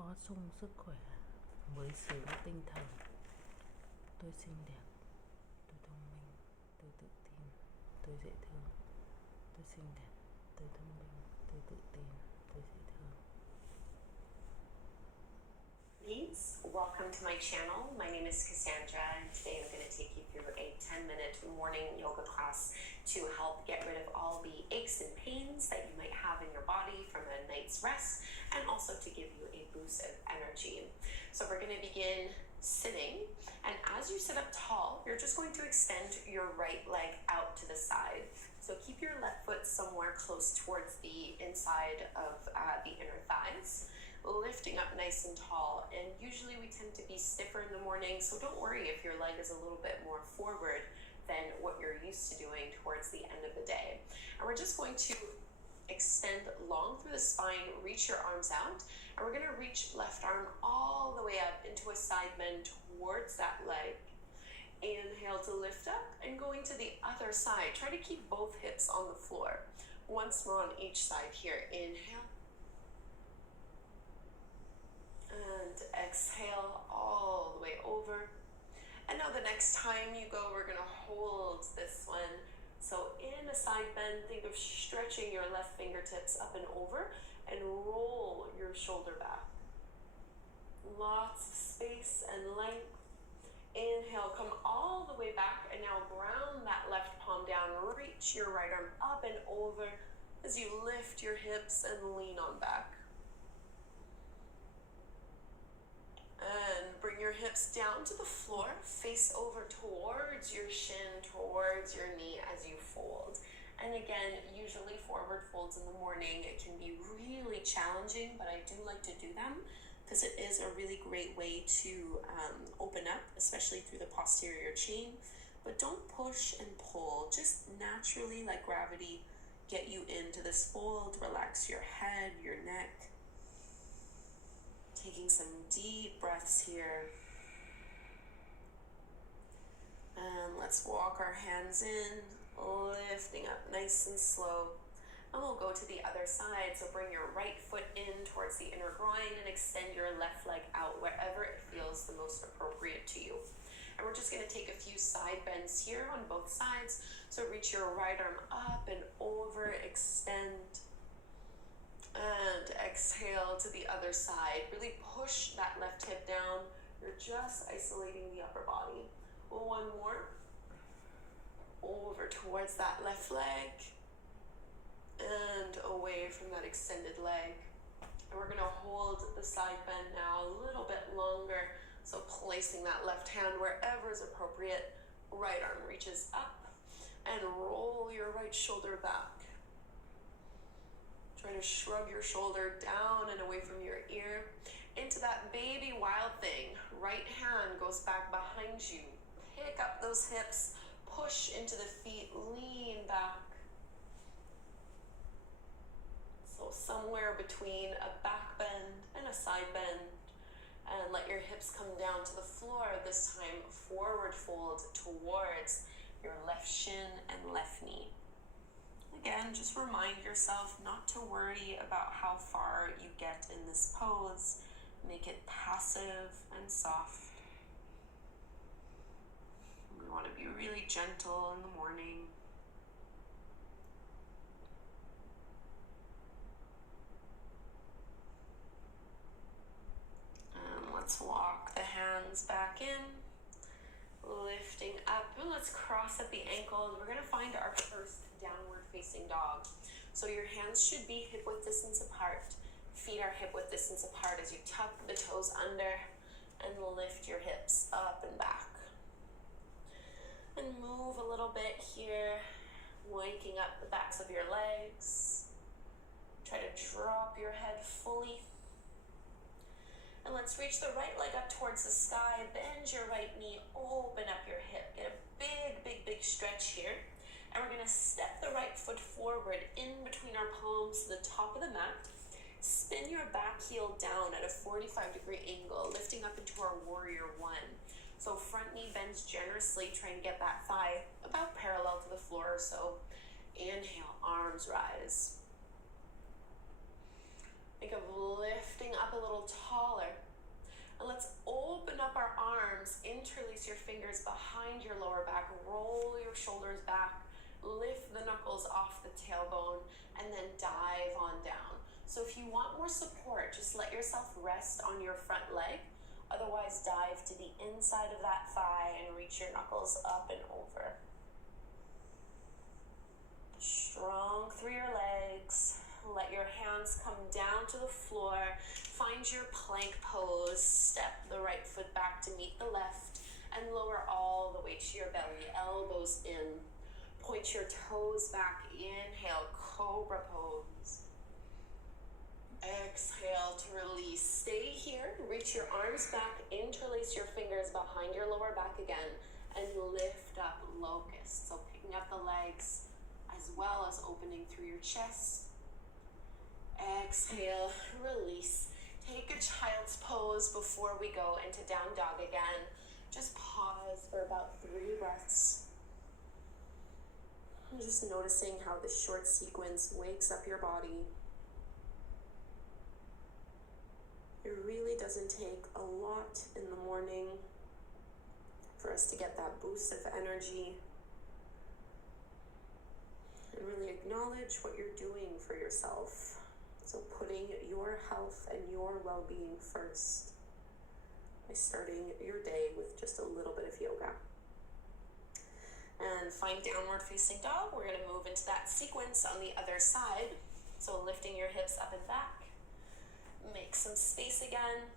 có sung sức khỏe với sự tinh thần. Tôi xinh đẹp, tôi thông minh, tôi tự tin, tôi dễ thương. Tôi xinh đẹp, tôi thông minh, tôi tự tin, tôi dễ thương. Welcome to my channel. My name is Cassandra, and today I'm going to take you through a 10-minute morning yoga class to help get rid of all the aches and pains that you might have in your body from a night's rest, and also to give you a boost of energy. So we're going to begin sitting, and as you sit up tall, you're just going to extend your right leg out to the side. So keep your left foot somewhere close towards the inside of the inner thighs, lifting up nice and tall. And usually we tend to be stiffer in the morning, so don't worry if your leg is a little bit more forward than what you're used to doing towards the end of the day. And we're just going to extend long through the spine, reach your arms out, and we're going to reach left arm all the way up into a side bend towards that leg. Inhale to lift up, and going to the other side. Try to keep both hips on the floor. Once more on each side here. Inhale. And exhale all the way over. And now the next time you go, we're going to hold this one. So in a side bend, think of stretching your left fingertips up and over and roll your shoulder back. Lots of space and length. Inhale, come all the way back, and now ground that left palm down. Reach your right arm up and over as you lift your hips and lean on back. And bring your hips down to the floor, face over towards your shin, towards your knee as you fold. And again, usually forward folds in the morning, it can be really challenging, but I do like to do them because it is a really great way to open up, especially through the posterior chain. But don't push and pull, just naturally, like gravity, get you into this fold. Relax your head, your neck. Taking some deep breaths here. And let's walk our hands in, lifting up nice and slow. And we'll go to the other side. So bring your right foot in towards the inner groin and extend your left leg out wherever it feels the most appropriate to you. And we're just going to take a few side bends here on both sides. So reach your right arm up and over, extend. And exhale to the other side. Really push that left hip down. You're just isolating the upper body. One more. Over towards that left leg. And away from that extended leg. And we're going to hold the side bend now a little bit longer. So placing that left hand wherever is appropriate. Right arm reaches up. And roll your right shoulder back. Try to shrug your shoulder down and away from your ear. Into that baby wild thing. Right hand goes back behind you. Pick up those hips. Push into the feet. Lean back. So somewhere between a back bend and a side bend. And let your hips come down to the floor. This time forward fold towards your left shin and left knee. Again, just remind yourself not to worry about how far you get in this pose. Make it passive and soft. We want to be really gentle in the morning. And let's walk the hands back in. Lifting up, and let's cross at the ankles. We're going to find our first downward facing dog. So your hands should be hip width distance apart. Feet are hip width distance apart as you tuck the toes under and lift your hips up and back. And move a little bit here, waking up the backs of your legs. Try to drop your head fully. And let's reach the right leg up towards the sky. Bend your right knee, open up your hip. Get a big, big, big stretch here. And we're going to step the right foot forward in between our palms to the top of the mat. Spin your back heel down at a 45-degree angle, lifting up into our warrior one. So front knee bends generously, trying to get that thigh about parallel to the floor. So inhale, arms rise. Think of lifting up a little taller. And let's open up our arms, interlace your fingers behind your lower back, roll your shoulders back, lift the knuckles off the tailbone, and then dive on down. So if you want more support, just let yourself rest on your front leg. Otherwise, dive to the inside of that thigh and reach your knuckles up and over. Strong through your legs. Let your hands come down to the floor. Find your plank pose. Step the right foot back to meet the left and lower all the way to your belly. Elbows in. Point your toes back. Inhale, cobra pose. Exhale to release. Stay here. Reach your arms back. Interlace your fingers behind your lower back again and lift up locust. So picking up the legs as well as opening through your chest. Exhale, release. Take a child's pose before we go into down dog again. Just pause for about 3 breaths. I'm just noticing how this short sequence wakes up your body. It really doesn't take a lot in the morning for us to get that boost of energy. And really acknowledge what you're doing for yourself. So putting your health and your well-being first by starting your day with just a little bit of yoga. And find downward facing dog. We're going to move into that sequence on the other side. So lifting your hips up and back. Make some space again.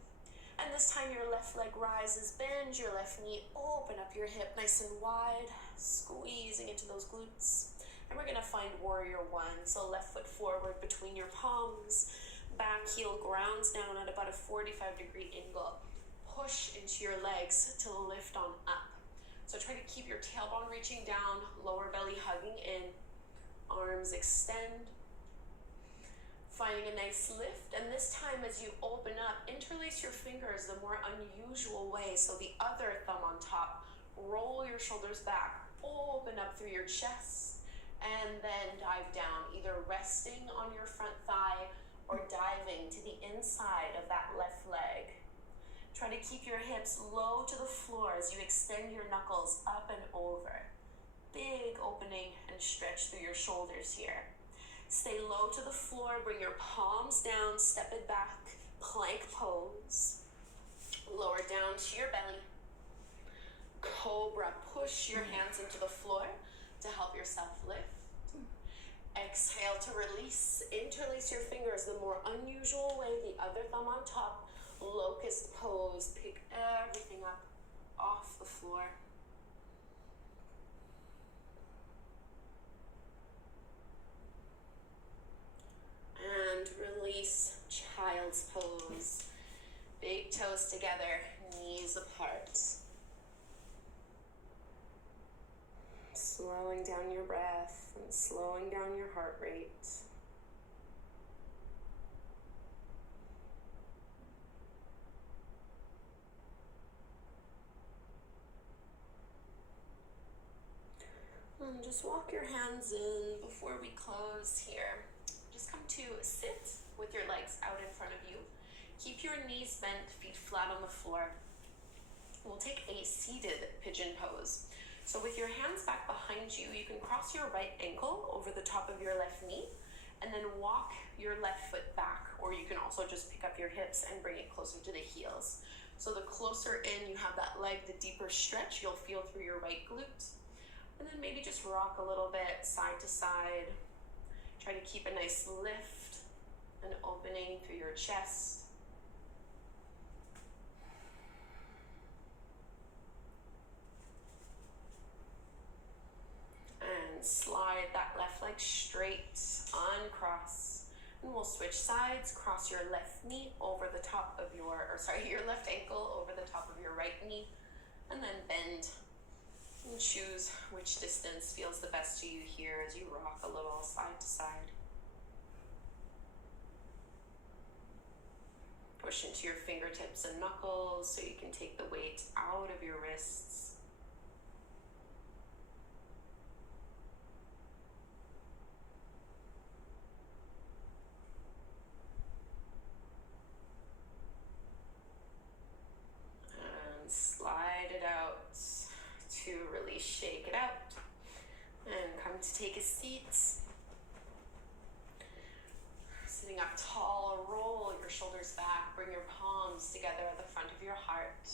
And this time your left leg rises, bend your left knee, open up your hip nice and wide, squeezing into those glutes. And we're gonna find warrior one. So left foot forward between your palms, back heel grounds down at about a 45-degree angle. Push into your legs to lift on up. So try to keep your tailbone reaching down, lower belly hugging in, arms extend. Finding a nice lift, and this time as you open up, interlace your fingers the more unusual way. So the other thumb on top, roll your shoulders back, open up through your chest, and then dive down, either resting on your front thigh or diving to the inside of that left leg. Try to keep your hips low to the floor as you extend your knuckles up and over. Big opening and stretch through your shoulders here. Stay low to the floor, bring your palms down, step it back, plank pose. Lower down to your belly. Cobra, push your hands into the floor to help yourself lift. Exhale to release. Interlace your fingers the more unusual way, the other thumb on top. Locust pose, pick everything up off the floor. And release, child's pose. Big toes together, knees apart. Slowing down your breath and slowing down your heart rate. And just walk your hands in before we close here. Just come to sit with your legs out in front of you. Keep your knees bent, feet flat on the floor. We'll take a seated pigeon pose. So with your hands back behind you, you can cross your right ankle over the top of your left knee and then walk your left foot back, or you can also just pick up your hips and bring it closer to the heels. So the closer in you have that leg, the deeper stretch you'll feel through your right glute. And then maybe just rock a little bit side to side. Try to keep a nice lift and opening through your chest. And slide that left leg straight, uncross. And we'll switch sides, cross your left knee over the top of your left ankle over the top of your right knee, and then bend. And choose which distance feels the best to you here as you rock a little side to side. Push into your fingertips and knuckles so you can take the weight out of your wrists. up tall, roll your shoulders back, bring your palms together at the front of your heart.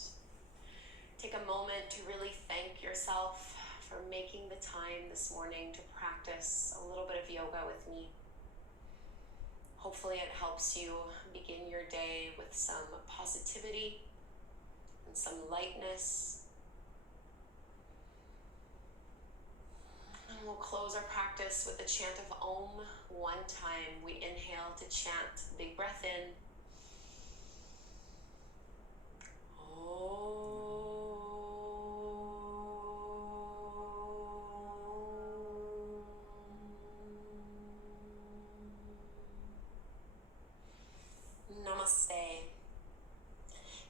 Take a moment to really thank yourself for making the time this morning to practice a little bit of yoga with me. Hopefully it helps you begin your day with some positivity and some lightness. And we'll close our practice with the chant of Om one time. We inhale to chant. Big breath in. Om. Namaste.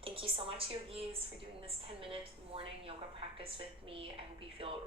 Thank you so much, yogis, for doing this 10-minute morning yoga practice with me. I hope you feel